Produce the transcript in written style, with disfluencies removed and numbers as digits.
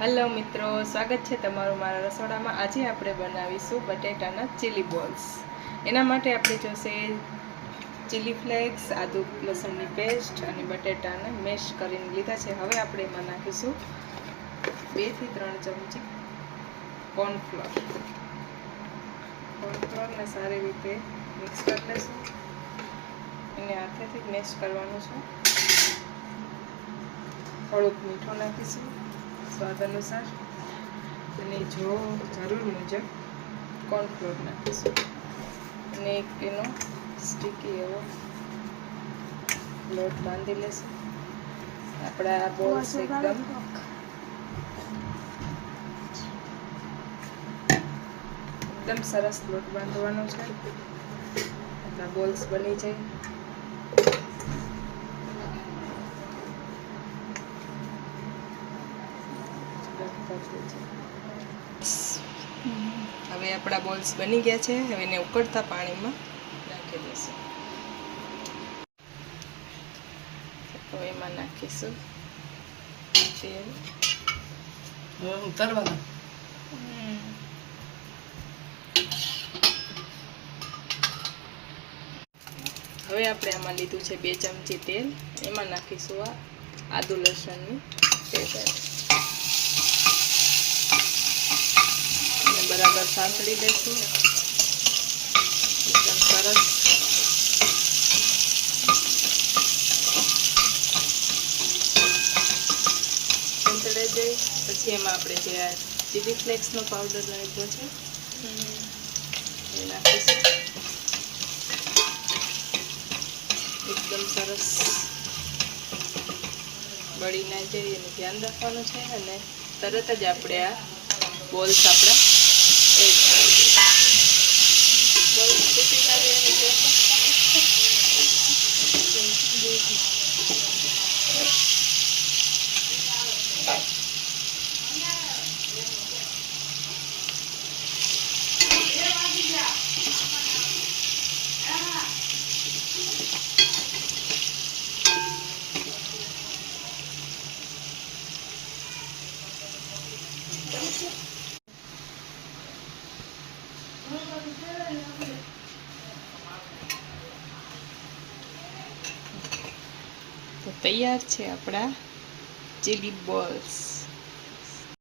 Hello મિત્રો, સ્વાગત છે તમારું મારા રસોડામાં। આજે આપણે બનાવીશું બટેટાના ચીલી બોલ્સ। એના માટે આપણે જોશે ચીલી ફ્લેક્સ, આદુ લસણની પેસ્ટ અને બટેટાને મેશ કરીને લીધા છે। હવે આપણે એમાં નાખીશું 2 થી 3 ચમચી કોર્નફ્લોર। કોર્નફ્લોરને સારી રીતે મિક્સ કરી લઈશું। એને હાથેથી મેશ કરવાનું છે। થોડુંક મીઠું નાખીશું સ્વાદ અનુસાર અને જો જરૂર મુજબ કોર્નફ્લોર નાખીશું અને એનો સ્ટીકી એવો લોટ બાંધી લેશું। આપણા બોલ્સ એકદમ સરસ લોટ બાંધવાનો છે, આપણા બોલ્સ બની જાય। હવે આપણા બોલ્સ બની ગયા છે। હવે એને ઉકળતા પાણીમાં નાખી દઈશું। તો એમાં નાખીશું તેલ। ઉતારવાના હવે આપણે આમાં લીધું છે 2 ચમચી તેલ। એમાં નાખીશું આ આદુ લસણની પેસ્ટ અને બરાબર સાંતળી લઈશું એકદમ સરસ। સાંતળાઈ જાય પછી એમાં આપણે જે આ ચીલી ફ્લેક્સનો પાવડર નાખ્યો છે એ નાખીશું। એકદમ સરસ બળી ના જાય એનું ધ્યાન રાખવાનું છે અને તરત જ આપણે આ બોલ્સ આપણા એડ કરી દઈશું। બોલ્સ તૂટી ના જાય એનું ધ્યાન તો તૈયાર છે આપણા ચીલી બોલ્સ।